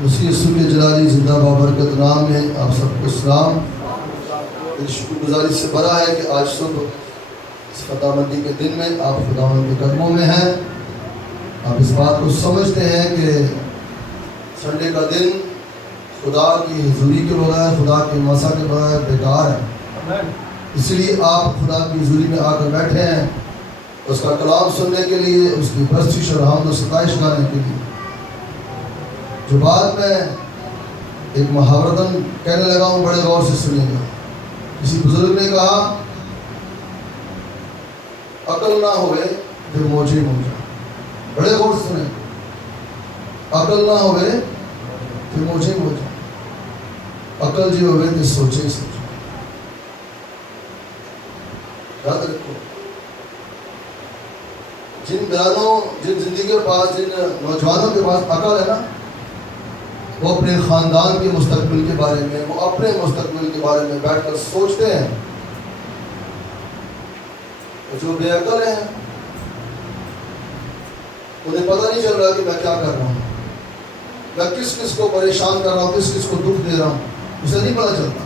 مسیح رسول جلالی زندہ بابرکت نام میں آپ سب کو سلام۔ شکر گزاری سے بڑا ہے کہ آج صبح اس خطا بندی کے دن میں آپ خداوند کے قدموں میں ہیں۔ آپ اس بات کو سمجھتے ہیں کہ سنڈے کا دن خدا کی حضوری کے بغیر، خدا کے مسا کے بغیر بیکار ہے، اس لیے آپ خدا کی حضوری میں آ کر بیٹھے ہیں اس کا کلام سننے کے لیے، اس کی پرستش اور حمد و ستائش گانے کے لیے۔ جو بات میں ایک محاورتاً کہنے لگا ہوں، بڑے غور سے سنیں گا۔ کسی بزرگ نے کہا عقل نہ ہوئے پھر موجے موجا۔ بڑے غور سے سنیں، عقل نہ ہوئے پھر موجے موجا، عقل جو ہوئے تو سوچے سوچے۔ یاد رکھو، جن گھرانوں، جن زندگی کے پاس، جن نوجوانوں کے پاس عقل ہے نا، وہ اپنے خاندان کے مستقبل کے بارے میں، وہ اپنے مستقبل کے بارے میں بیٹھ کر سوچتے ہیں۔ جو بے عقل ہیں انہیں پتہ نہیں چل رہا کہ میں کیا کر رہا ہوں، میں کس کس کو پریشان کر رہا ہوں، کس کس کو دکھ دے رہا ہوں، اسے نہیں پتہ چلتا۔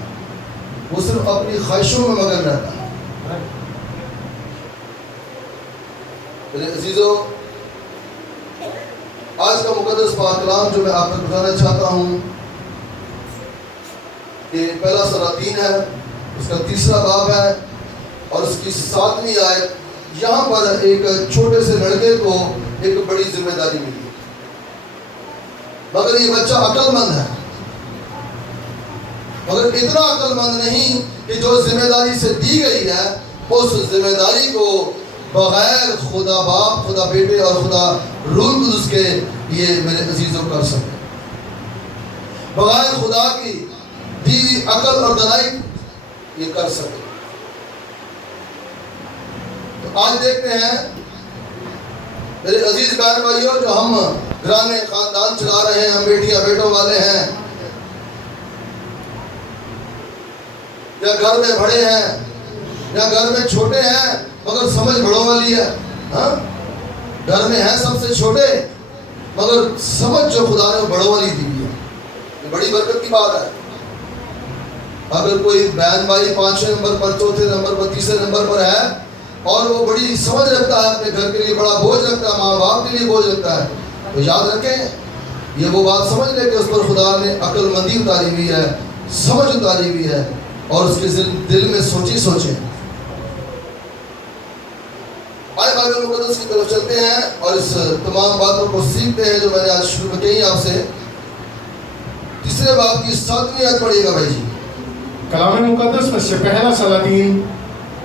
وہ صرف اپنی خواہشوں میں مگن رہتا ہے۔ میرے عزیزو، آج کا مقدس پاک کلام جو میں آپ تک بتانا چاہتا ہوں، یہ پہلا سلاطین ہے، اس کا 3 باب ہے اور اس کی 7ویں آیت۔ یہاں پر ایک چھوٹے سے لڑکے کو ایک بڑی ذمہ داری ملی، مگر یہ بچہ عقل مند ہے، مگر اتنا عقل مند نہیں کہ جو ذمہ داری سے دی گئی ہے اس ذمہ داری کو بغیر خدا باپ، خدا بیٹے اور خدا روح القدس کے یہ میرے عزیزوں کر سکے، بغیر خدا کی دی عقل اور دانائی یہ کر سکے۔ تو آج دیکھتے ہیں میرے عزیز بہن بھائیوں، جو ہم گھرانے خاندان چلا رہے ہیں، ہم بیٹیاں بیٹوں والے ہیں، یا گھر میں بڑے ہیں یا گھر میں چھوٹے ہیں مگر سمجھ بڑوں والی ہے، گھر میں ہیں سب سے چھوٹے مگر سمجھ جو خدا نے بڑوں والی دی ہے، یہ بڑی برکت کی بات ہے۔ اگر کوئی بہن بھائی 5ویں نمبر پر، 4تھے نمبر پر، 3رے نمبر پر ہے اور وہ بڑی سمجھ رکھتا ہے، اپنے گھر کے لیے بڑا بوجھ رکھتا ہے، ماں باپ کے لیے بوجھ رکھتا ہے، تو یاد رکھیں یہ وہ بات سمجھ لے کہ اس پر خدا نے عقل مندی اتاری ہوئی ہے، سمجھ اتاری ہوئی ہے، اور اس کے دل میں سوچیں۔ آئے بائبل مقدس کی طرف چلتے ہیں اور اس تمام باتوں کو سیکھتے ہیں جو میں نے آج شروع میں کہی آپ سے۔ 3 باب کی 7ویں آیت پڑھیے گا بھائی جی۔ کلام مقدس میں سے پہلا سلاطین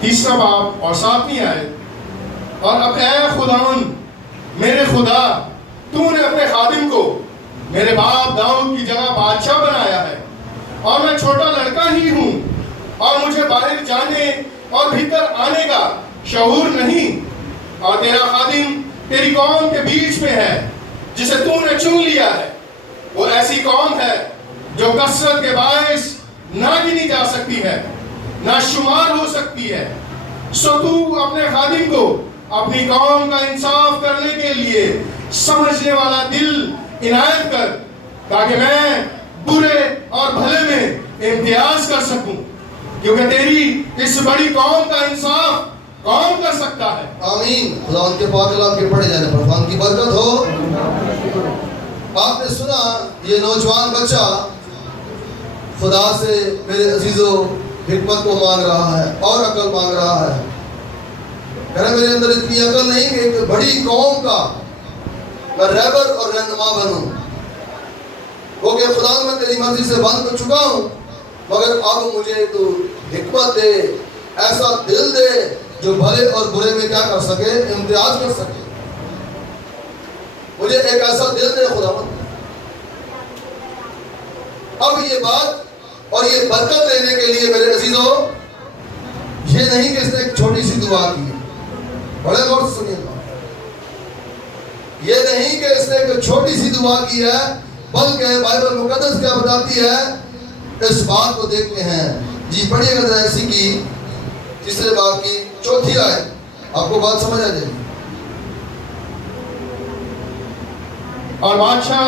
3 باب اور 7ویں آیت۔ اور اب اے خداوند میرے خدا، تو نے اپنے خادم کو میرے باپ داؤد کی جگہ بادشاہ بنایا ہے، اور میں چھوٹا لڑکا ہی ہوں اور مجھے باہر جانے اور بھیتر آنے کا شعور نہیں، اور تیرا خادم تیری قوم کے بیچ میں ہے جسے تو نے چن لیا ہے۔ وہ ایسی قوم ہے جو کثرت کے باعث نہ گنی جا سکتی ہے، نہ شمار ہو سکتی ہے۔ سو تو اپنے خادم کو اپنی قوم کا انصاف کرنے کے لیے سمجھنے والا دل عنایت کر، تاکہ میں برے اور بھلے میں امتیاز کر سکوں، کیونکہ تیری اس بڑی قوم کا انصاف کون کر سکتا ہے؟ آمین۔ خدا ان کے پاک کلام کے پڑھے جانے پر خدا کی برکت ہو۔ آپ نے سنا یہ نوجوان بچہ خدا سے میرے عزیزوں حکمت کو مانگ رہا ہے اور عقل مانگ رہا ہے۔ کہہ رہا میرے اندر اتنی عقل نہیں کہ ایک بڑی قوم کا میں رہبر اور رہنما بنوں، وہ کہ خدا میں تیری مرضی سے بند ہو چکا ہوں، مگر اب مجھے تو حکمت دے، ایسا دل دے جو بھلے اور برے میں کیا کر سکے، امتیاز کر سکے۔ مجھے ایک ایسا دل دے خداوند۔ اب یہ بات اور یہ برکت لینے کے لیے میرے عزیزوں، یہ نہیں کہ اس نے ایک چھوٹی سی دعا کی ہے، بڑے غور سے سنیے گا، یہ نہیں کہ اس نے ایک چھوٹی سی دعا کی ہے، بلکہ بائبل مقدس کیا بتاتی ہے، اس بات کو دیکھتے ہیں جی۔ پڑھیے گا ذرا اسی کی 3 باب کی 4تھی آیت، آپ کو بات سمجھ آ جائے گی۔ اور بادشاہ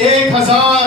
1000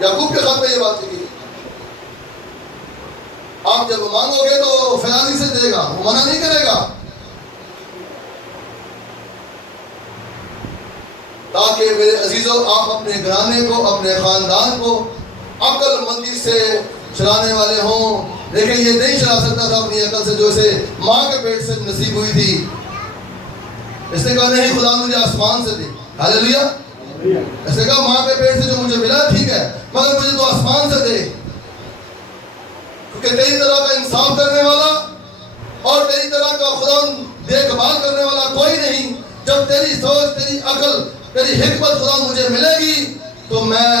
یعقوب کے خط میں یہ بات لکھی. آپ جب مانگو گے تو فیاضی سے دے گا, وہ منع نہیں کرے گا, تاکہ میرے عزیزوں آپ اپنے گھرانے کو, اپنے خاندان کو عقل مندی سے چلانے والے ہوں. لیکن یہ نہیں چلا سکتا تھا اپنی عقل سے جو اسے ماں کے پیٹ سے نصیب ہوئی تھی. اس نے کہا نہیں, خدا مجھے آسمان سے دے. ہاللیلویا. اس نے کہا ماں کے پیٹ سے جو مجھے ملا ٹھیک ہے, مگر مجھے تو آسمان سے دے, کیونکہ تیری طرح کا انصاف کرنے والا اور تیری طرح کا خدا دیکھ بھال کرنے والا کوئی نہیں. جب تیری سوچ, تیری عقل, تیری حکمت خدا مجھے ملے گی تو میں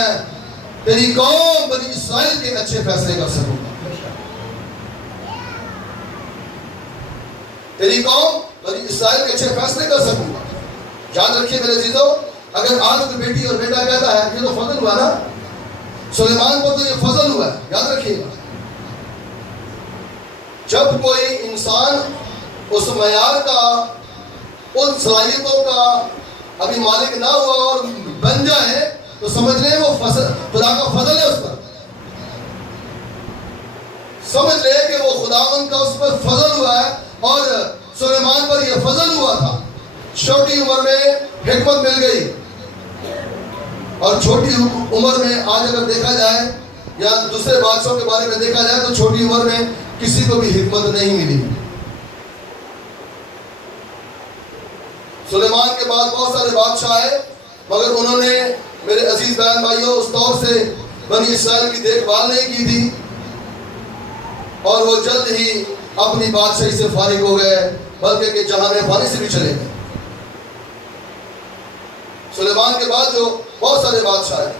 تیری قوم بنی اسرائیل کے اچھے فیصلے کر سکوں گا. تیری قوم بنی اسرائیل کے اچھے فیصلے کر سکوں گا. یاد رکھیے میرے عزیزو, اگر آج کوئی بیٹی اور بیٹا کہتا ہے یہ تو فضل ہوا نا, سلیمان کو تو یہ فضل ہوا ہے, یاد رکھیے گا جب کوئی انسان اس معیار کا, ان صلاحیتوں کا ابھی مالک نہ ہوا اور بن جائے تو سمجھ لیں وہ خدا کا فضل ہے اس پر. سمجھ لے کہ وہ خداوند کا اس پر فضل ہوا ہے, اور سلیمان پر یہ فضل ہوا تھا. چھوٹی عمر میں حکمت مل گئی, اور چھوٹی عمر میں آج اگر دیکھا جائے یا دوسرے بادشاہوں کے بارے میں دیکھا جائے تو چھوٹی عمر میں کسی کو بھی حکمت نہیں ملی. سلیمان کے بعد بہت سارے بادشاہ آئے, مگر انہوں نے میرے عزیز بہن بھائیوں اس طور سے بنی اسرائیل کی دیکھ بھال نہیں کی تھی, اور وہ جلد ہی اپنی بادشاہی سے فارغ ہو گئے, بلکہ کہ جہاں فانی سے بھی چلے گئے. سلیمان کے بعد جو بہت سارے بادشاہ ہیں,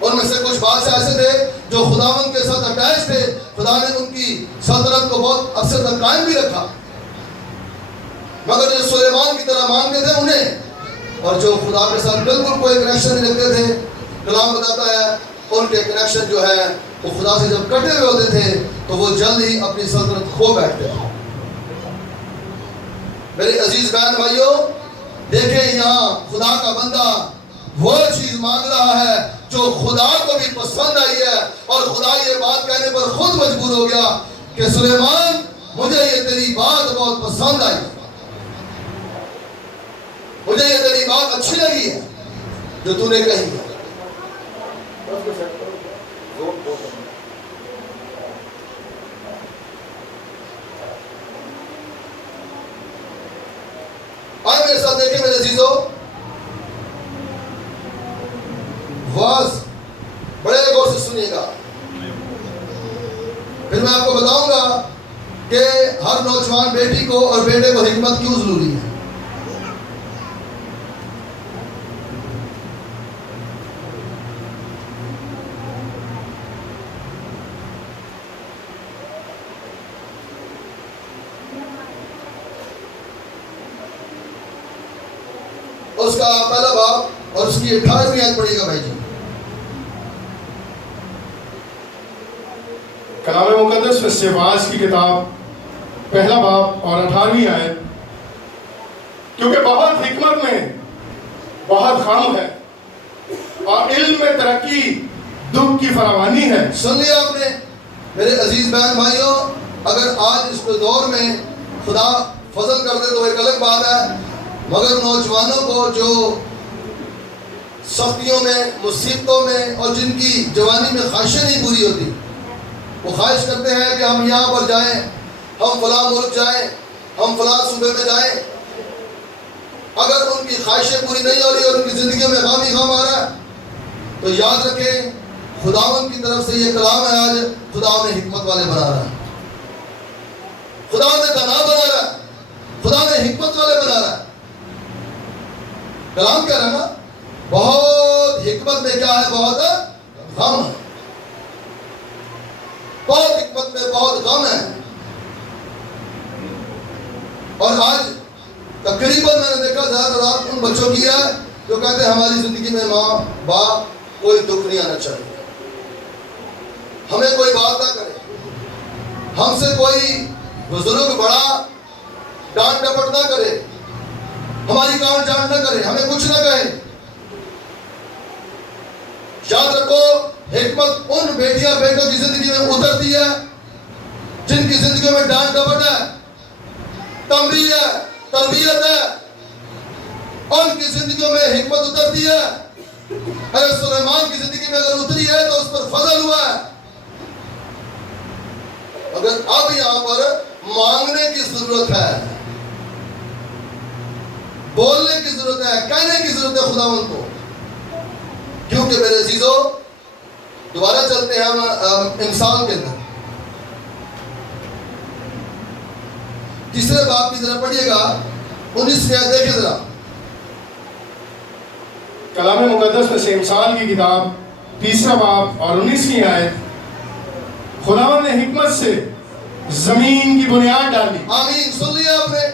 ان میں سے کچھ بادشاہ ایسے تھے جو خداوند کے ساتھ اٹیچ تھے. خدا نے ان کی سلطنت کو بہت عرصے تک قائم بھی رکھا, مگر جو سلیمان کی طرح مانگتے تھے انہیں, اور جو خدا کے ساتھ بالکل کوئی کنیکشن نہیں رکھتے تھے, کلام بتاتا ہے ان کے کنیکشن جو ہے وہ خدا سے جب کٹے ہوئے ہوتے تھے تو وہ جلد ہی اپنی سلطنت کھو بیٹھتے تھے. میرے عزیز بہن بھائیوں, دیکھیں یہاں خدا کا بندہ وہ چیز مانگ رہا ہے جو خدا کو بھی پسند آئی ہے, اور خدا یہ بات کہنے پر خود مجبور ہو گیا کہ سلیمان مجھے یہ تیری بات بہت پسند آئی, مجھے یہ تیری بات اچھی لگی ہے جو تو نے کہی ہے. آئے میرے ساتھ دیکھیں میرے عزیزو, واز بڑے غور سے سنیے گا, پھر میں آپ کو بتاؤں گا کہ ہر نوجوان بیٹی کو اور بیٹے کو حکمت کیوں ضروری ہے. اس کا پہلا باب اور اس کی 18ویں آیت پڑھیے گا بھائی جی. کلام مقدس میں سے واعظ کی کتاب پہلا باب اور 18ویں آیت, کیونکہ بہت حکمت میں بہت غم ہے اور علم میں ترقی دکھ کی فراوانی ہے. سن لیا آپ نے میرے عزیز بہن بھائیوں, اگر آج اس دور میں خدا فضل کر دے تو ایک الگ بات ہے, مگر نوجوانوں کو جو سختیوں میں, مصیبتوں میں, اور جن کی جوانی میں خواہشیں نہیں پوری ہوتی, وہ خواہش کرتے ہیں کہ ہم یہاں پر جائیں, ہم فلاں ملک جائیں, ہم فلاں صوبے میں جائیں. اگر ان کی خواہشیں پوری نہیں ہو رہی اور ان کی زندگیوں میں غم ہی غم آ رہا ہے تو یاد رکھیں خداوند کی طرف سے یہ کلام ہے, آج خدا نے حکمت والے بنا رہا ہے, خدا نے دانا بنا رہا ہے, خدا نے حکمت والے بنا رہا ہے. کلام کہہ رہا ہے نا, بہت حکمت میں کیا ہے, بہت غم ہے, بہت حکمت میں بہت غم ہے. اور آج تقریباً میں نے دیکھا زیادہ رات ان بچوں کی ہے جو کہتے ہیں ہماری زندگی میں ماں باپ کوئی دکھ نہیں آنا چاہیے, ہمیں کوئی بات نہ کرے, ہم سے کوئی بزرگ بڑا ڈانٹ ڈپٹ نہ کرے, ہماری کان جان نہ کرے, ہمیں کچھ نہ کہے. حکمت ان بیٹیاں بیٹوں کی زندگی میں اترتی ہے جن کی زندگیوں میں ڈانٹ ڈپٹ ہے، تنبیہ ہے، تربیت ہے، ان کی زندگیوں میں حکمت اترتی ہے۔ اگر سلیمان کی زندگی میں اگر اتری ہے تو اس پر فضل ہوا ہے۔ اگر اب یہاں پر مانگنے کی ضرورت ہے، بولنے کی ضرورت ہے، کہنے کی ضرورت ہے خداوند کو، کیونکہ میرے عزیزو دوبارہ چلتے ہیں ہم امثال کے اندر، تیسرے باب کی طرف پڑھیے گا، 19 آیت دیکھیں ذرا۔ کلام مقدس میں سے امثال کی کتاب 3 باب اور 19 آیت، خداوند نے حکمت سے زمین کی بنیاد ڈالی۔ آمین، سن لیا آپ نے؟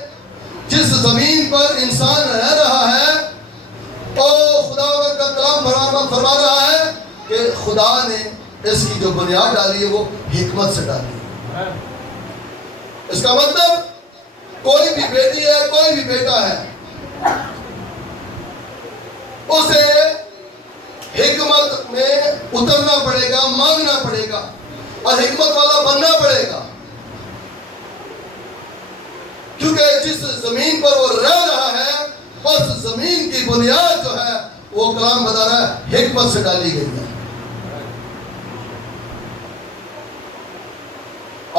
جس زمین پر انسان رہ رہا ہے اور خداوند کا کلام فرما رہا ہے کہ خدا نے اس کی جو بنیاد ڈالی ہے وہ حکمت سے ڈالی ہے۔ اس کا مطلب کوئی بھی بیٹی ہے، کوئی بھی بیٹا ہے، اسے حکمت میں اترنا پڑے گا، مانگنا پڑے گا اور حکمت والا بننا پڑے گا، کیونکہ جس زمین پر وہ رہ رہا ہے اس زمین کی بنیاد جو ہے وہ کلام بتا رہا ہے حکمت سے ڈالی گئی ہے۔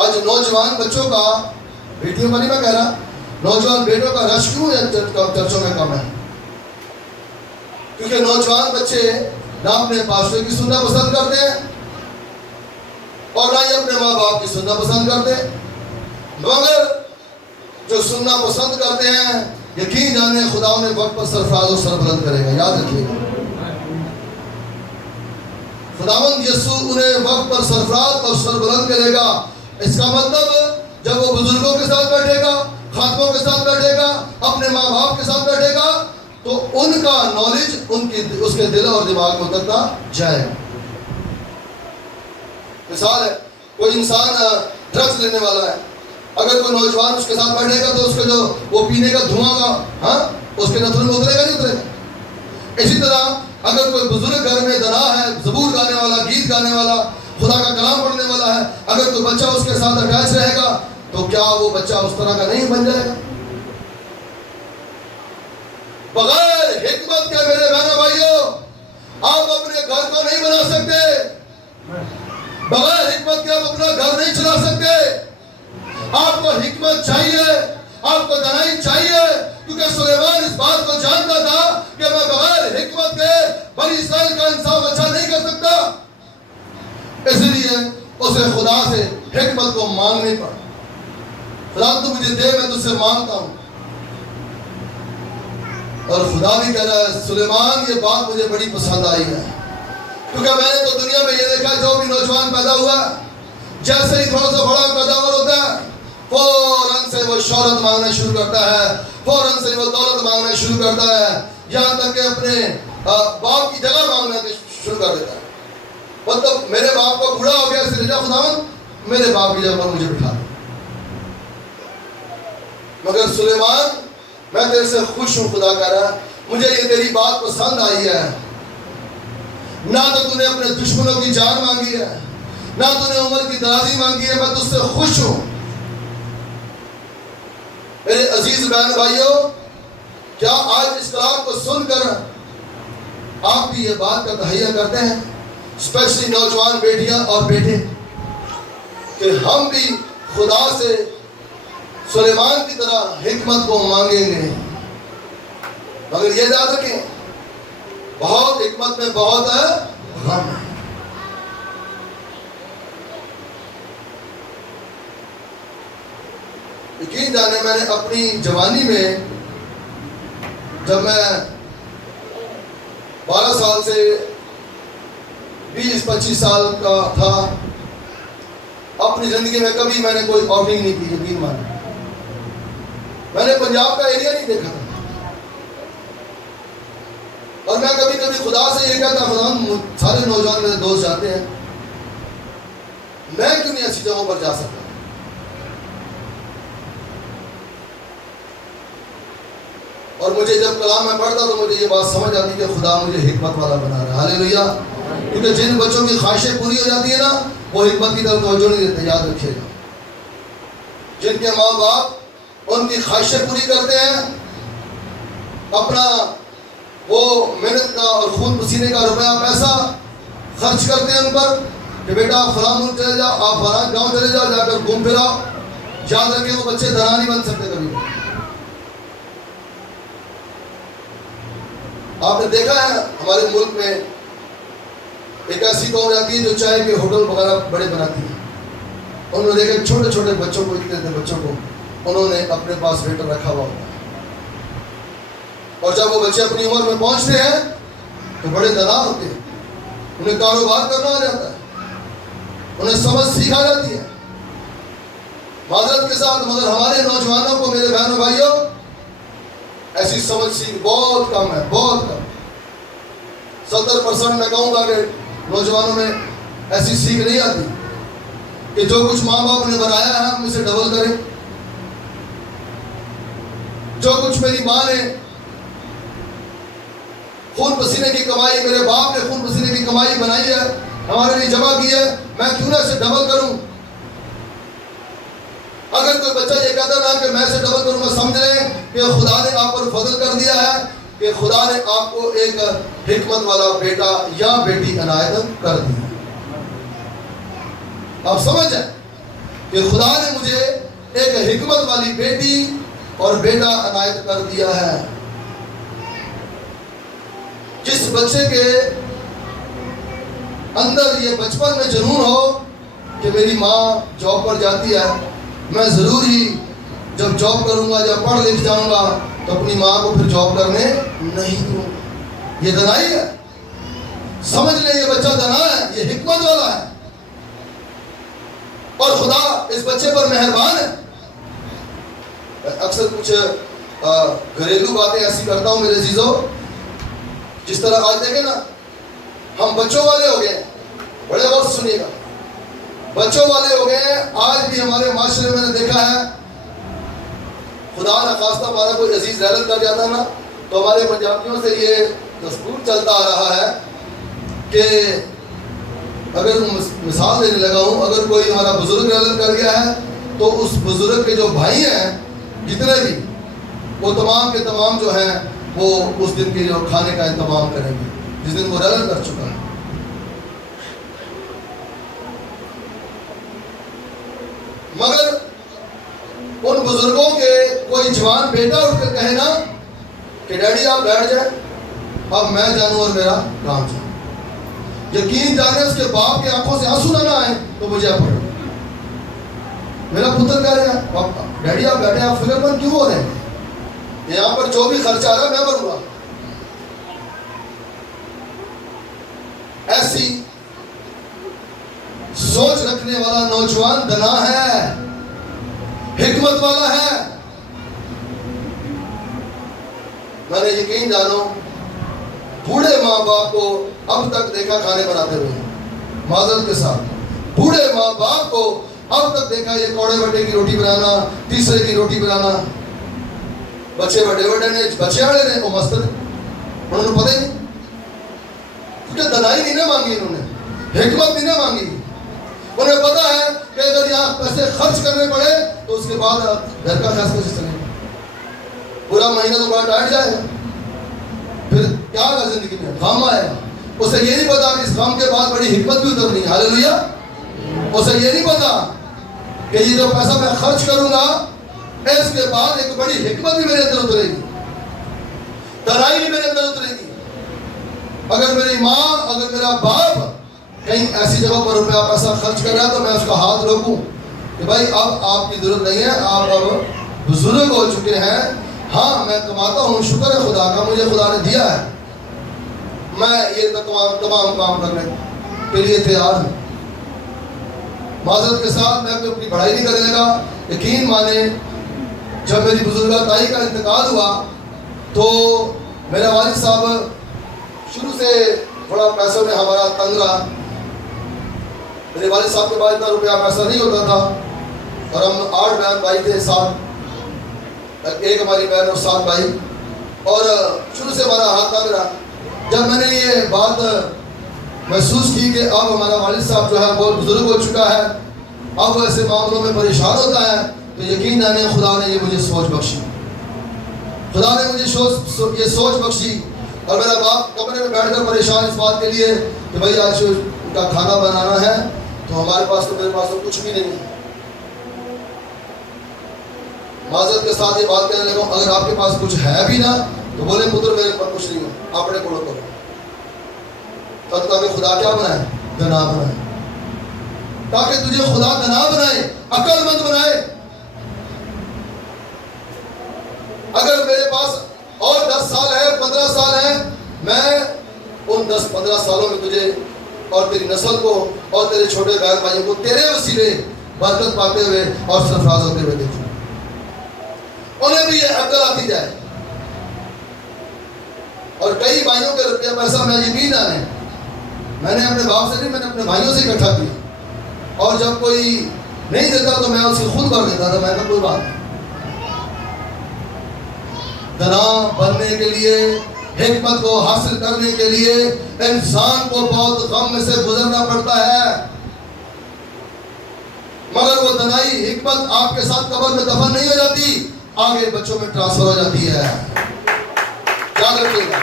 آج نوجوان بچوں کا، بیٹیوں کا نہیں میں کہہ رہا، نوجوان بیٹوں کا رش کیوں چرچوں میں کم ہے؟ کیونکہ نوجوان بچے نہ اپنے پاسٹر کی سننا پسند کرتے ہیں اور نہ ہی اپنے ماں باپ کی سننا پسند کرتے، مگر جو سننا پسند کرتے ہیں یقین جانے خدا انہیں وقت پر سرفراز و سربلند کرے گا، یاد رکھیے گا۔ خداوند یسوع انہیں وقت پر سرفراز اور سربلند کرے گا۔ اس کا مطلب جب وہ بزرگوں کے ساتھ بیٹھے گا، خاتموں کے ساتھ بیٹھے گا، اپنے ماں باپ کے ساتھ بیٹھے گا تو ان کا نالج اس کے دل اور دماغ میں اترتا جائے گا۔ مثال ہے، کوئی انسان ڈرگس لینے والا ہے، اگر کوئی نوجوان اس کے ساتھ بیٹھے گا تو اس کا جو وہ پینے کا دھواں کا اس کے نتھن میں اترے گا نہیں اترے گا۔ اسی طرح اگر کوئی بزرگ گھر میں دنا ہے، زبور گانے والا، گیت گانے والا، خدا کا کلام پڑھنے والا ہے، اگر کوئی بچہ اس کے ساتھ اٹیچ رہے گا تو کیا وہ بچہ اس طرح کا نہیں بن جائے گا؟ بغیر حکمت کے میرے بہنوں بھائیوں آپ اپنے گھر کو نہیں بنا سکتے، بغیر حکمت کے آپ اپنا گھر نہیں چلا سکتے۔ آپ کو حکمت چاہیے، آپ کو دانائی چاہیے، کیونکہ سلیمان اس بات کو جانتا تھا کہ میں بغیر حکمت کے بنی اسرائیل کا انصاف اچھا نہیں کر سکتا، اس لیے اسے خدا سے حکمت کو مانگنی پڑا۔ خدا تو مجھے دے، میں تجھ سے مانگتا ہوں۔ اور خدا بھی کہہ رہا ہے سلیمان یہ بات مجھے بڑی پسند آئی ہے، کیونکہ میں نے تو دنیا میں یہ دیکھا جو بھی نوجوان پیدا ہوا جیسے ہی تھوڑا سا بڑا پیداوار ہوتا ہے فوراً سے وہ شہرت مانگنا شروع کرتا ہے، فوراً سے وہ دولت مانگنا شروع کرتا ہے، یہاں تک کہ اپنے باپ کی جگہ مانگنا شروع کر دیتا ہے۔ مطلب میرے باپ کو بوڑھا ہو گیا، اس لیے جا خداوند میرے باپ کی جگہ پر مجھے بٹھا دے۔ مگر سلیمان میں تیرے سے خوش ہوں، خدا کہہ رہا ہے مجھے یہ تیری بات پسند آئی ہے، نہ تو نے اپنے دشمنوں کی جان مانگی ہے، نہ تو نے عمر کی درازی مانگی ہے، میں تجھ سے خوش ہوں۔ میرے عزیز بہن بھائیوں، کیا آج اس کلام کو سن کر آپ بھی یہ بات کا تہیہ کرتے ہیں، اسپیشلی نوجوان بیٹیاں اور بیٹے، کہ ہم بھی خدا سے سلیمان کی طرح حکمت کو مانگیں گے؟ مگر یہ یاد رکھیں بہت حکمت میں بہت ہے غم ہے۔ یقین جانے میں نے اپنی جوانی میں جب میں 12 سال سے 20-25 سال کا تھا، اپنی زندگی میں کبھی میں نے کوئی آؤٹنگ نہیں کی، یقین مانے میں نے پنجاب کا ایریا نہیں دیکھا تھا، اور میں کبھی کبھی خدا سے یہ کہتا خدا سارے نوجوان میرے دوست جاتے ہیں، میں کیوں نہیں ایسی جگہوں پر جا سکتا؟ اور مجھے جب کلام میں پڑھتا تو مجھے یہ بات سمجھ آتی کہ خدا مجھے حکمت والا بنا رہا ہے۔ ہاللیلویہ۔ کیونکہ جن بچوں کی خواہشیں پوری ہو جاتی ہیں نا وہ حکمت کی طرف توجہ نہیں دیتے. یاد رکھیے گا, جن کے ماں باپ ان کی خواہشیں پوری کرتے ہیں, اپنا وہ محنت کا اور خون پسینے کا روپیہ پیسہ خرچ کرتے ہیں ان پر کہ بیٹا فلاں ملک چلے جاؤ, آپ فلاں گاؤں چلے جاؤ, جا کر گھوم پھراؤ. یاد رکھیں وہ بچے دنا نہیں بن سکتے کبھی. آپ نے دیکھا ہے ہمارے ملک میں ایک ایسی قوم رہتی ہے جو چاہے کہ ہوٹل وغیرہ بڑے بناتی ہے. انہوں نے دیکھا چھوٹے چھوٹے بچوں کو, اتنے اتنے بچوں کو انہوں نے اپنے پاس ویٹر رکھا ہوا ہوتا ہے, اور جب وہ بچے اپنی عمر میں پہنچتے ہیں تو بڑے دنا ہوتے ہیں, انہیں کاروبار کرنا آ جاتا ہے, انہیں سمجھ سیکھ آ جاتی ہے. معذرت کے ساتھ مگر ہمارے نوجوانوں کو, میرے بہنوں بھائیوں, ایسی سمجھ سیکھ بہت کم ہے, بہت کم. 70% میں کہوں گا کہ نوجوانوں میں ایسی سیکھ نہیں آتی کہ جو کچھ ماں باپ نے بنایا ہے ہم اسے ڈبل کریں. جو کچھ میری ماں نے خون پسینے کی کمائی, میرے باپ نے خون پسینے کی کمائی بنائی ہے, ہمارے لیے جمع کی ہے, میں کیوں نہ اسے ڈبل کروں. اگر کوئی بچہ یہ کہتا نا کہ میں اسے ڈبل کروں, میں سمجھ لیں کہ خدا نے آپ پر فضل کر دیا ہے, کہ خدا نے آپ کو ایک حکمت والا بیٹا یا بیٹی عنایت کر دی. آپ سمجھ جائیں کہ خدا نے مجھے ایک حکمت والی بیٹی اور بیٹا عنایت کر دیا ہے. جس بچے کے اندر یہ بچپن میں جنون ہو کہ میری ماں جاب پر جاتی ہے, میں ضرور ہی جب جاب کروں گا, جب پڑھ لکھ جاؤں گا تو اپنی ماں کو پھر جاب کرنے نہیں دوں, یہ دنائی ہے. سمجھ لیں یہ بچہ دنا ہے, یہ حکمت والا ہے, اور خدا اس بچے پر مہربان ہے. اکثر کچھ گھریلو باتیں ایسی کرتا ہوں میرے عزیزوں, جس طرح آج دیکھیں نا ہم بچوں والے ہو گئے ہیں. بڑے غور سے سنیے گا, بچوں والے ہو گئے ہیں. آج بھی ہمارے معاشرے میں نے دیکھا ہے, خدا نہ خواستہ ہمارا کوئی عزیز رحلت کر جاتا ہے نا تو ہمارے پنجابیوں سے یہ دستور چلتا آ رہا ہے کہ اگر مثال دینے لگا ہوں, اگر کوئی ہمارا بزرگ رحلت کر گیا ہے تو اس بزرگ کے جو بھائی ہیں جتنے بھی, وہ تمام کے تمام جو ہیں وہ اس دن کے جو کھانے کا انتظام کریں گے جس دن وہ رحلت کر چکا ہے. مگر ان بزرگوں کے کوئی جوان بیٹا اٹھ کر کہے نا کہ ڈیڈی آپ بیٹھ جائیں, اب میں جانوں اور میرا کام جانوں. یقین جانے اس کے باپ کے آنکھوں سے آنسو نہ آئے تو مجھے اب پڑھو. میرا پتر کہہ رہے ہیں ڈیڈی آپ بیٹھے, آپ فکر مند کیوں ہو رہے ہیں, یہاں پر جو بھی خرچہ آ رہا ہے میں بھروں گا. ایسی سوچ رکھنے والا نوجوان دنا ہے, حکمت والا ہے. میں نے یقین جانو بوڑھے ماں باپ کو اب تک دیکھا کھانے بناتے ہوئے, معذرت کے ساتھ, بوڑھے ماں باپ کو اب تک دیکھا یہ کوڑے بٹے کی روٹی بنانا, تیسرے کی روٹی بنانا. بچے بڑے بڑے نے, بچے آڑے نے, وہ مست نے, انہوں نے پتہ ہی نہیں, کیونکہ دنائی نہیں نہ مانگی, انہوں نے حکمت نہیں نہ مانگی. انہیں پتا ہے کہ اگر یہاں پیسے خرچ کرنے پڑے تو اس کے بعد گھر کا خیال کیسے چلے گا, پورا مہینہ تو بڑا ٹائٹ جائے گا, پھر کیا ہوگا زندگی میں, غم آئے گا. اسے یہ نہیں پتا کہ اس غم کے بعد بڑی حکمت بھی اترنی ہے. ہاللیلویا. اسے یہ نہیں پتا کہ یہ جو پیسہ میں خرچ کروں گا اس کے بعد ایک بڑی حکمت بھی میرے اندر اترے گی, دنائی بھی میرے اندر اترے گی. اگر میری ماں, اگر میرا باپ کہیں ایسی جگہ پر روپیہ پیسہ خرچ کر رہا ہے تو میں اس کا ہاتھ روکوں کہ بھائی اب آپ کی ضرورت نہیں ہے, آپ اب بزرگ ہو چکے ہیں. ہاں میں کماتا ہوں, شکر ہے خدا کا, مجھے خدا نے دیا ہے, میں یہ تمام کام کرنے کے لیے تیار ہوں. معذرت کے ساتھ میں اپنی پڑھائی نہیں کرنے لگا. یقین مانے جب میری بزرگہ تائی کا انتقال ہوا تو میرا والد صاحب شروع سے بڑا پیسوں میں ہمارا تنگ رہا. میرے والد صاحب کے پاس اتنا روپیہ پیسہ نہیں ہوتا تھا, اور ہم 8 بہن بھائی تھے, 7 ایک ہماری بہن اور 7 بھائی, اور شروع سے ہمارا ہاتھ تنگ رہا. جب میں نے یہ بات محسوس کی کہ اب ہمارا والد صاحب جو ہے بہت بزرگ ہو چکا ہے, اب وہ ایسے معاملوں میں پریشان ہوتا ہے, تو یقین جانے خدا نے یہ مجھے سوچ بخشی, خدا نے مجھے یہ سوچ بخشی. اور میرا باپ کمرے میں بیٹھ کر پریشان اس بات کے لیے کہ بھائی آج ان کا کھانا بنانا ہے, تو ہمارے پاس تو میرے پاس تو کچھ بھی نہیں ہے. معذرت کے ساتھ یہ بات کہنے لگا, اگر آپ کے پاس کچھ ہے بھی نا تو بولے پتر میرے پاس کچھ نہیں ہے, اپنے کوڑوں کرو. تب تاکہ خدا کیا بنائے, دنا بنائے, تاکہ تجھے خدا دنا بنائے, عقل مند بنائے. اگر میرے پاس اور 10 سال ہے, 15 سال ہے, میں ان 10-15 سالوں میں تجھے اور تیری نسل کو اور تیرے چھوٹے بہن بھائیوں کو تیرے وسیلے برکت پاتے ہوئے اور سرفراز ہوتے ہوئے دیکھوں, انہیں بھی یہ عقل آتی جائے. اور کئی بھائیوں کے روپیہ پیسہ میں یقین آنے, میں نے اپنے باپ سے نہیں, میں نے اپنے بھائیوں سے اکٹھا کیا, اور جب کوئی نہیں دیتا تو میں اسے خود بھر دیتا تھا. میں نے کوئی بات نہیں, دنا بننے کے لیے, حکمت کو حاصل کرنے کے لیے انسان کو بہت غم میں سے گزرنا پڑتا ہے, مگر وہ دنائی حکمت آپ کے ساتھ قبر میں دفن نہیں ہو جاتی, آگے بچوں میں ٹرانسفر ہو جاتی ہے. یاد رکھیے گا,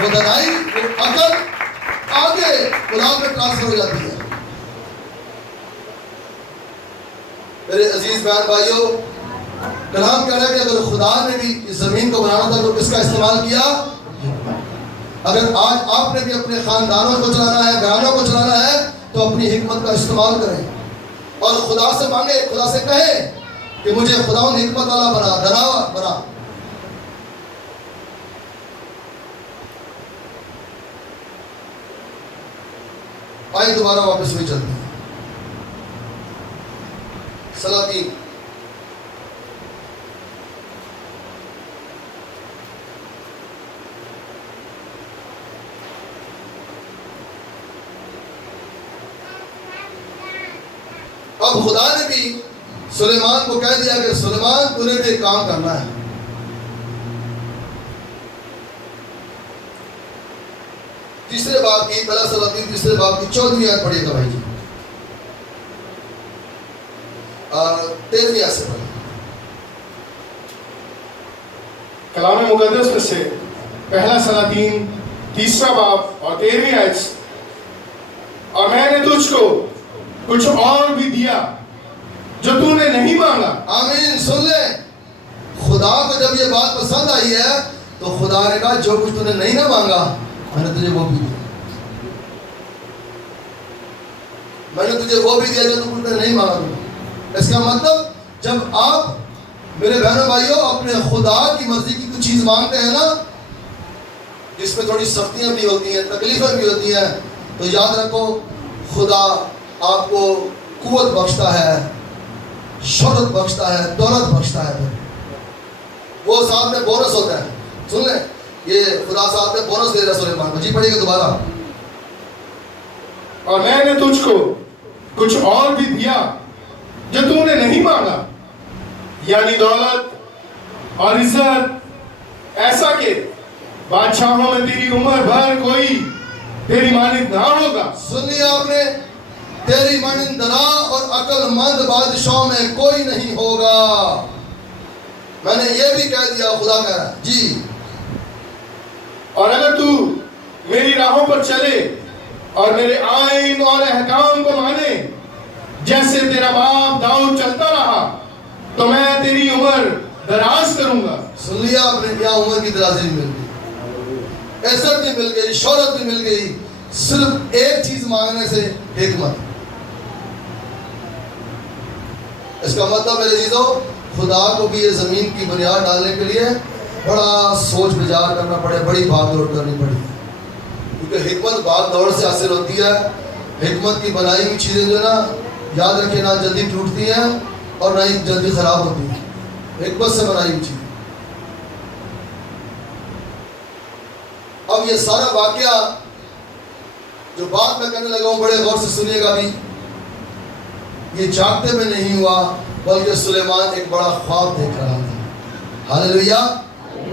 وہ دنائی, وہ عقل آگے اولاد میں ٹرانسفر ہو جاتی ہے. میرے عزیز بہن بھائیوں, کلام کہہ رہا ہے کہ اگر خدا نے بھی اس زمین کو بنانا تھا تو کس کا استعمال کیا؟ اگر آج آپ نے بھی اپنے خاندانوں کو چلانا ہے, گھرانوں کو چلانا ہے, تو اپنی حکمت کا استعمال کریں اور خدا سے مانگے, خدا سے کہیں کہ مجھے خدا ان حکمت والا بنا, دنا بنا. آئیں دوبارہ واپس میں چلتے ہیں. سلاطین اب خدا نے بھی سلیمان کو کہہ دیا کہ سلیمان تو نے بھی ایک کام کرنا ہے. تیسرے باب کی, پہلا سلاطین تیسرے باب کی 14ویں آیت پڑھیے گا بھائی جی, 13ویں آیت سے پڑھیں. کلام مقدس میں سے پہلا سلاطین تیسرا باب اور 13ویں آیت, اور میں نے تجھ کو کچھ اور بھی دیا جو تو نے نہیں مانگا. آمین. سن لے, خدا کو جب یہ بات پسند آئی ہے تو خدا نے کہا جو کچھ تو نے نہیں نہ مانگا میں نے تجھے وہ بھی دیا. میں نے تجھے وہ بھی دیا جو تم نے نہیں مانگا. اس کا مطلب جب آپ میرے بہنوں بھائیوں اپنے خدا کی مرضی کی کچھ چیز مانگتے ہیں نا, جس میں تھوڑی سختیاں بھی ہوتی ہیں, تکلیفیں بھی ہوتی ہیں, تو یاد رکھو خدا آپ کو قوت بخشتا ہے, شہرت بخشتا ہے, دولت بخشتا ہے. وہ ساتھ میں بونس ہوتا ہے. سن لیں, یہ خدا ساتھ میں بونس دے رہا ہے سلیمان کو. جی پڑھیے گا دوبارہ. اور میں نے تجھ کو کچھ اور بھی دیا جو تو نے نہیں مانگا, یعنی دولت اور عزت, ایسا کہ بادشاہوں میں تیری عمر بھر کوئی تیری مانند نہ ہوگا. سن لیا آپ نے, تیری مانند دنا اور عقل مند بادشاہوں میں کوئی نہیں ہوگا. میں نے یہ بھی کہہ دیا, خدا کہہ رہا جی. اور اگر تو میری راہوں پر چلے اور میرے آئین اور احکام کو مانے جیسے تیرا باپ داؤد چلتا رہا, تو میں تیری عمر دراز کروں گا. سن لیا آپ نے, کیا عمر کی درازی مل گئی, عزت بھی مل گئی, شہرت بھی مل گئی, صرف ایک چیز مانگنے سے, حکمت. اس کا مطلب میرے عزیزو, خدا کو بھی یہ زمین کی بنیاد ڈالنے کے لیے بڑا سوچ بچار کرنا پڑے, بڑی بھاگ دوڑ کرنی پڑی, کیونکہ حکمت بھاگ دوڑ سے حاصل ہوتی ہے. حکمت کی بنائی ہوئی چیزیں جو ہے نا, یاد رکھیں, نہ جلدی ٹوٹتی ہیں اور نہ ہی جلدی خراب ہوتی ہیں. حکمت سے بنائی ہوئی چیز. اب یہ سارا واقعہ جو بات میں کہنے لگا ہوں, بڑے غور سے سنیے گا بھی. یہ جاگتے میں نہیں ہوا, بلکہ سلیمان ایک بڑا خواب دیکھ رہا تھا. ہاللیلویا.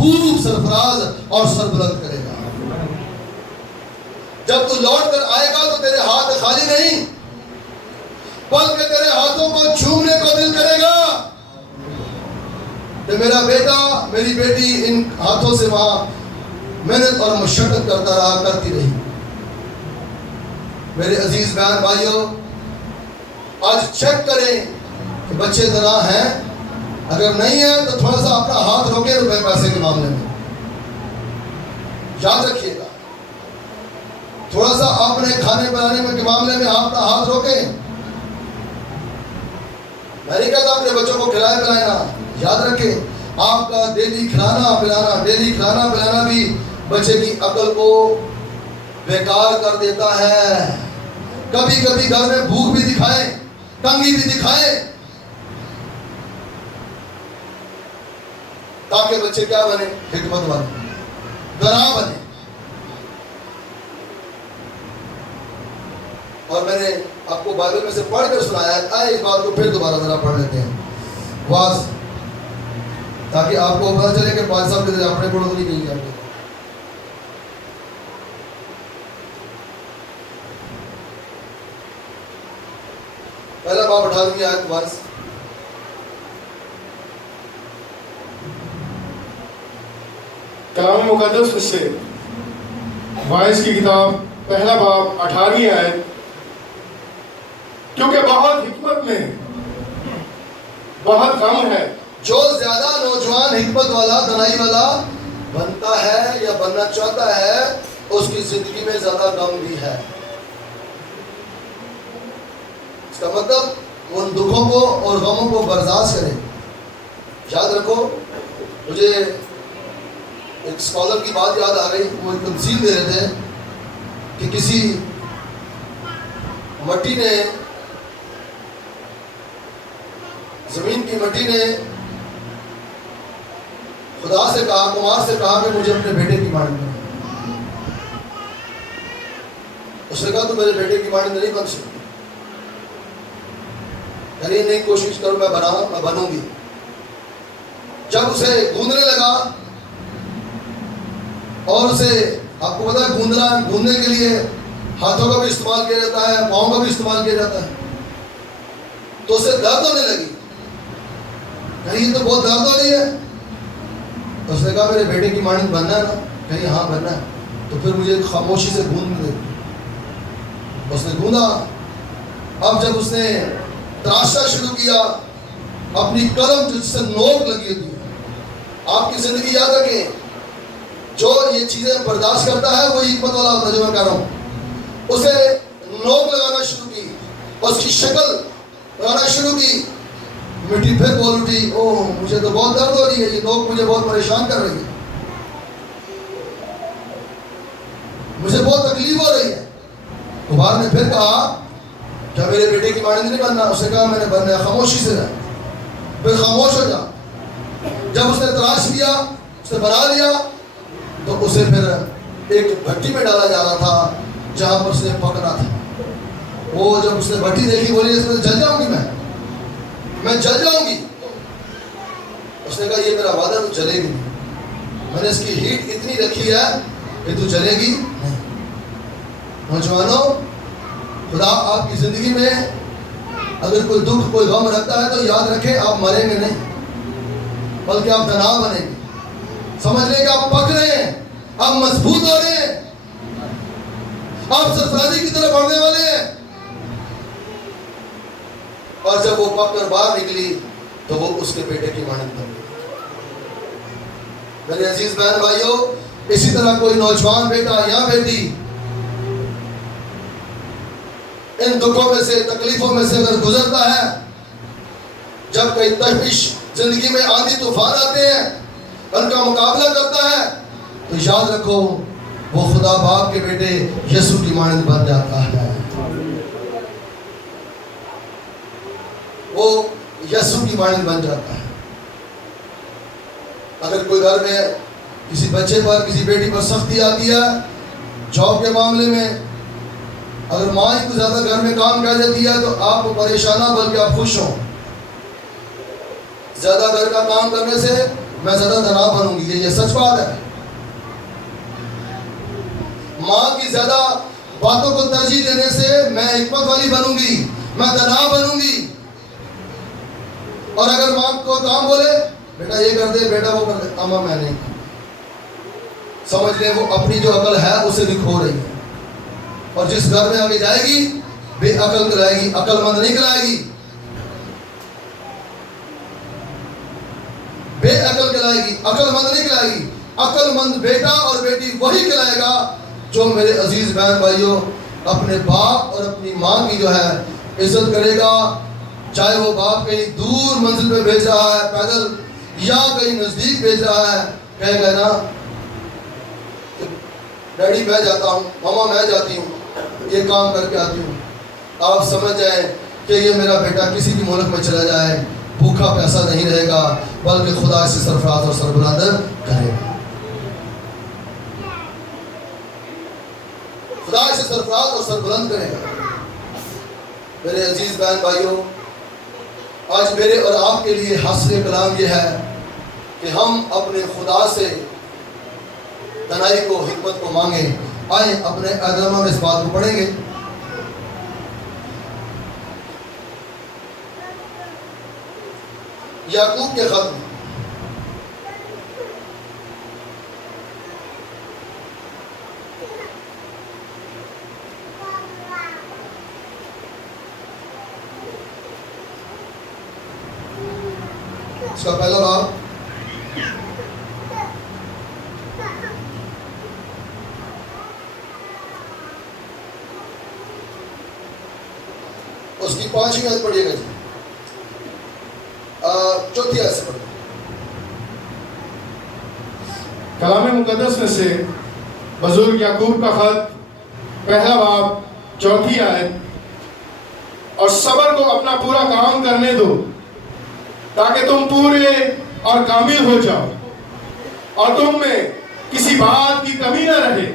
خوب سرفراز اور سربلند کرے گا. جب تو لوٹ کر آئے گا تو تیرے ہاتھ خالی نہیں بلکہ تیرے ہاتھوں کو چھومنے کو دل کرے گا کہ میرا بیٹا میری بیٹی ان ہاتھوں سے وہاں محنت اور مشقت کرتا رہا کرتی رہی. میرے عزیز بہن بھائیوں آج چیک کریں کہ بچے تنہا ہیں. اگر نہیں ہے تو تھوڑا سا اپنا ہاتھ روکے روپے پیسے کے معاملے میں. یاد رکھیے گا تھوڑا سا اپنے کھانے بنانے کے معاملے میں اپنا ہاتھ روکیں. میں نہیں کہتا اپنے بچوں کو کھلائے پلائے نا. یاد رکھیں آپ کا ڈیلی کھلانا پلانا بھی بچے کی عقل کو بیکار کر دیتا ہے. کبھی کبھی گھر میں بھوک بھی دکھائے تنگی بھی دکھائے تاکہ بچے کیا بنے حکمت بنے دنا بنے. اور میں نے آپ کو بائبل میں سے پڑھ کر سنایا ہے. آئے اس بات کو پھر دوبارہ ذرا پڑھ لیتے ہیں واز تاکہ آپ کو پتہ چلے کہ پانچ صاحب کے ذریعے اپنے پڑھو تو نہیں کہیں گے. پہلا باب 18 آیت واز. کلام مقدس میں سے وائس کی کتاب پہلا باب 18 آیت. کیونکہ بہت حکمت میں بہت غم ہے. جو زیادہ نوجوان حکمت والا دنائی والا بنتا ہے یا بننا چاہتا ہے اس کی زندگی میں زیادہ غم بھی ہے. اس کا مطلب ان دکھوں کو اور غموں کو برداشت کرے. یاد رکھو مجھے ایک اسکالر کی بات یاد آ گئی. وہ ایک تمثیل دے رہے تھے کہ کسی مٹی نے زمین کی مٹی نے خدا سے کہا کمار سے کہا کہ مجھے اپنے بیٹے کی مانند بنا. اس نے کہا تو میرے بیٹے کی مانند نہیں بن سکتی. یعنی نہیں کوشش کروں میں بنوں گی. جب اسے گوندنے لگا اور اسے آپ کو پتا ہے گوندنے کے لیے ہاتھوں کا بھی استعمال کیا جاتا ہے پاؤں کا بھی استعمال کیا جاتا ہے. تو اسے درد ہونے لگی. کہیں یہ تو بہت درد ہو رہی ہے. اس نے کہا میرے بیٹے کی مانند بننا ہے نا. کہیں ہاں بننا ہے. تو پھر مجھے خاموشی سے گوندنے دے. اس نے گوندا. اب جب اس نے تراشنا شروع کیا اپنی قلم جس سے نوک لگی ہوتی ہے. آپ کی زندگی یاد رکھیں جو یہ چیزیں برداشت کرتا ہے وہ حکمت والا ہوتا ہے. جو میں کہہ رہا ہوں اسے نوک لگانا شروع کی اس کی شکل لگانا شروع کی. مٹی پھر بول اٹھی اوہ مجھے تو بہت درد ہو رہی ہے. یہ نوک مجھے بہت پریشان کر رہی ہے. مجھے بہت تکلیف ہو رہی ہے. غبار نے پھر کہا کیا میرے بیٹے کی مانند نہیں بننا. اسے کہا میں نے بننا ہے. خاموشی سے رہ. پھر خاموش ہو جا. جب اس نے تلاش کیا اس نے بنا لیا تو اسے پھر ایک بھٹی میں ڈالا جا رہا تھا جہاں پر اس نے پکنا تھا. وہ جب اس نے بھٹی دیکھی بولی اس میں جل جاؤں گی میں جل جاؤں گی. اس نے کہا یہ میرا وعدہ تو جلے گی نہیں. میں نے اس کی ہیٹ اتنی رکھی ہے کہ تو جلے گی نہیں. نوجوانوں خدا آپ کی زندگی میں اگر کوئی دکھ کوئی غم رکھتا ہے تو یاد رکھیں آپ مریں گے نہیں بلکہ آپ دنا بنیں گے. سمجھ لیں کہ آپ پک رہے ہیں آپ مضبوط ہو رہے ہیں آپ سرفرازی کی طرف بڑھنے والے ہیں. اور جب وہ پک کر باہر نکلی تو وہ اس کے بیٹے کی مانند بن گئی. میرے عزیز بہن بھائیوں اسی طرح کوئی نوجوان بیٹا یا بیٹی ان دکھوں میں سے تکلیفوں میں سے اگر گزرتا ہے جب کوئی تشویش زندگی میں آندھی طوفان آتے ہیں ان کا مقابلہ کرتا ہے تو یاد رکھو وہ خدا باپ کے بیٹے یسوع کی مانند بن جاتا ہے. وہ یسوع کی مانند بن جاتا ہے. اگر کوئی گھر میں کسی بچے پر کسی بیٹی پر سختی آتی ہے جاب کے معاملے میں اگر ماں ہی کو زیادہ گھر میں کام کر دیتی ہے تو آپ پریشان نہ بلکہ آپ خوش ہوں. زیادہ گھر کا کام کرنے سے میں زیادہ تنا بنوں گی. یہ سچ بات ہے. ماں کی زیادہ باتوں کو ترجیح دینے سے میں حکمت والی بنوں گی, میں تنا بنوں گی. اور اگر ماں کو کام بولے بیٹا یہ کر دے, بیٹا وہ کر دے, اما میں نہیں, سمجھ لیں وہ اپنی جو عقل ہے اسے بھی کھو رہی ہے. اور جس گھر میں آگے جائے گی بے عقل کرائے گی, عقل مند نہیں کرائے گی. بے عقل کرائے گی, عقل مند نہیں کرائے گی. عقل مند بیٹا اور بیٹی وہی کرائے گا جو میرے عزیز بہن بھائیوں اپنے باپ اور اپنی ماں کی جو ہے عزت کرے گا. چاہے وہ باپ کہیں دور منزل پہ بھیج رہا ہے پیدل یا کہیں نزدیک بھیج رہا ہے, کہے گا نا ڈیڈی میں جاتا ہوں, ماما میں جاتی ہوں, یہ کام کر کے آتی ہوں. آپ سمجھ جائیں کہ یہ میرا بیٹا کسی بھی ملک میں چلا جائے بھوکا پیسہ نہیں رہے گا, بلکہ خدا سے سرفراز اور سربلند کرے گا. خدا سے سرفراز اور سربلند کرے گا. میرے عزیز بہن بھائیوں, آج میرے اور آپ کے لیے حاصل کلام یہ ہے کہ ہم اپنے خدا سے تنائی کو, حکمت کو مانگیں. آئیں اپنے اعظمہ میں اس بات کو پڑھیں گے. یعقوب کے خط میں اس کا پہلا باب اس کی 5ویں آیت پڑھیے گا جی, 4تھی آیت سے پڑھیں. کلام مقدس میں سے بزرگ یعقوب کا خط پہلا باب 4تھی آیت. اور صبر کو اپنا پورا کام کرنے دو تاکہ تم پورے اور کامل ہو جاؤ اور تم میں کسی بات کی کمی نہ رہے.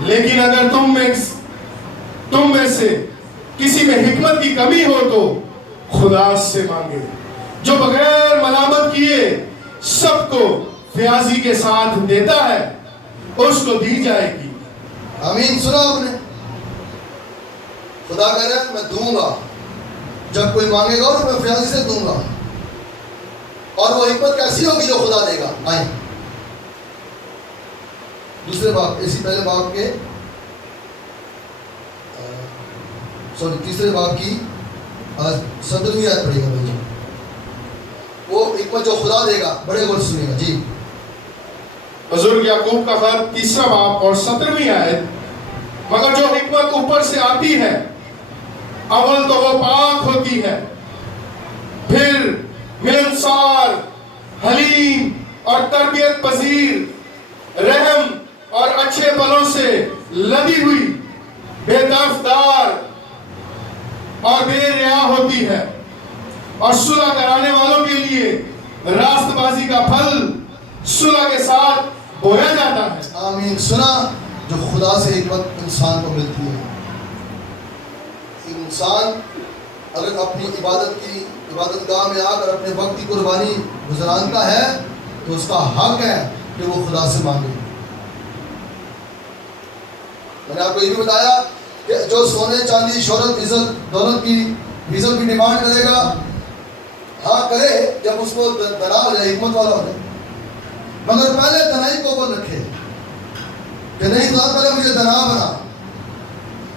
لیکن اگر تم میں سے کسی میں حکمت کی کمی ہو تو خدا سے مانگے جو بغیر ملامت کیے سب کو فیاضی کے ساتھ دیتا ہے, اس کو دی جائے گی. آمین. سنا آپ نے, خدا کہہ رہا ہے میں دوں گا, جب کوئی مانگے گا تو میں فیاضی سے دوں گا. اور وہ حکمت کیسی ہوگی جو خدا دے گا. آئیں دوسرے باب, اسی پہلے باب کے تیسرے باب کی 17ویں آیت پڑھیے گا بھائی جی. وہ حکمت جو خدا دے گا, بڑے غور سے سنیے گا جی. بزرگ یعقوب کا خط 3 باب اور 17ویں آیت. مگر جو حکمت اوپر سے آتی ہے اول تو وہ پاک ہوتی ہے, پھر ملنسار, حلیم اور تربیت پذیر, رحم اور اچھے پلوں سے لدی ہوئی, بے طرفدار اور بے ریا ہوتی ہے, اور صلح کرانے والوں کے لیے راست بازی کا پھل صلح کے ساتھ بویا جاتا ہے. آمین. سنا, جو خدا سے حکمت انسان کو ملتی ہے. انسان اگر اپنی عبادت گاہ میں آ کر اپنے وقت کی قربانی گزرانتا ہے تو اس کا حق ہے کہ وہ خدا سے مانگے. میں نے آپ کو یہ بھی بتایا کہ جو سونے چاندی شہرت عزت دولت کی ڈیمانڈ کرے گا, ہاں کرے جب اس کو دنا ہو جائے, حکمت والا ہو جائے. مگر پہلے تنائی کو اوپر رکھے کہ نہیں خدا پہلے مجھے دنا بنا.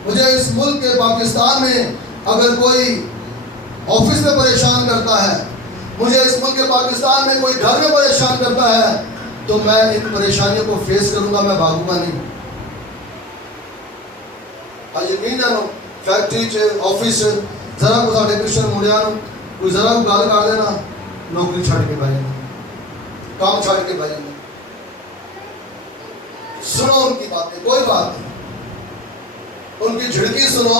مجھے اس ملک کے پاکستان میں اگر کوئی آفس میں پریشان کرتا ہے, مجھے اس ملک کے پاکستان میں کوئی گھر میں پریشان کرتا ہے, تو میں ان پریشانیوں کو فیس کروں گا, میں بھاگوں گا نہیں. یقین جانو فیکٹری آفس ذرا کو ساڑھے کرشن مڑیا کوئی ذرا کو گال کر دینا, نوکری چھڑ کے بھائی جانا, کام چھڑ کے بھائی جانا. سنو ان کی باتیں, کوئی بات نہیں. ان کی جھڑکی سنو,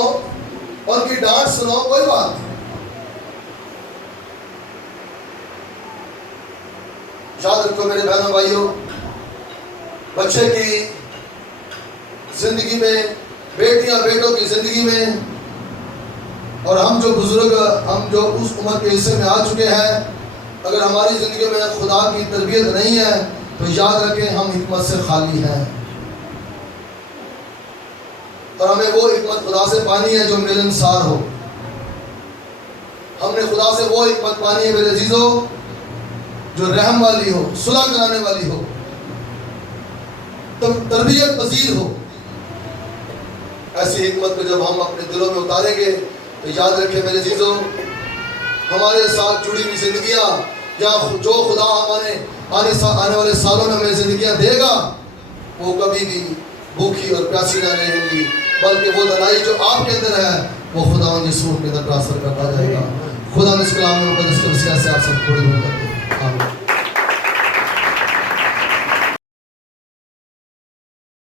ان کی ڈانٹ سنو, کوئی بات نہیں. یاد رکھو میرے بہنوں بھائیوں, بچے کی زندگی میں, بیٹیاں بیٹوں کی زندگی میں, اور ہم جو بزرگ, ہم جو اس عمر کے حصے میں آ چکے ہیں, اگر ہماری زندگی میں خدا کی تربیت نہیں ہے تو یاد رکھیں ہم حکمت سے خالی ہیں، اور ہمیں وہ حکمت خدا سے پانی ہے جو ملنسار ہو۔ ہم نے خدا سے وہ حکمت پانی ہے میرے عزیزو جو رحم والی ہو، صلح کرانے والی ہو، تربیت پذیر ہو۔ ایسی حکمت کو جب ہم اپنے دلوں میں اتاریں گے تو یاد رکھیں میرے عزیزو، ہمارے ساتھ جڑی ہوئی زندگیاں یا جو خدا ہمارے آنے والے سالوں میں ہمیں زندگیاں دے گا وہ کبھی بھی بھوکی اور پیاسی نہ رہیں گی، بلکہ وہ دلائی جو آپ کے اندر ہے وہ خدا یسوع کے اندر ٹرانسفر کرتا جائے گا۔ خدا نے اس کلام میں مقدس کے وسیلہ سے آپ سب کو بڑی برکت دے۔ آمین۔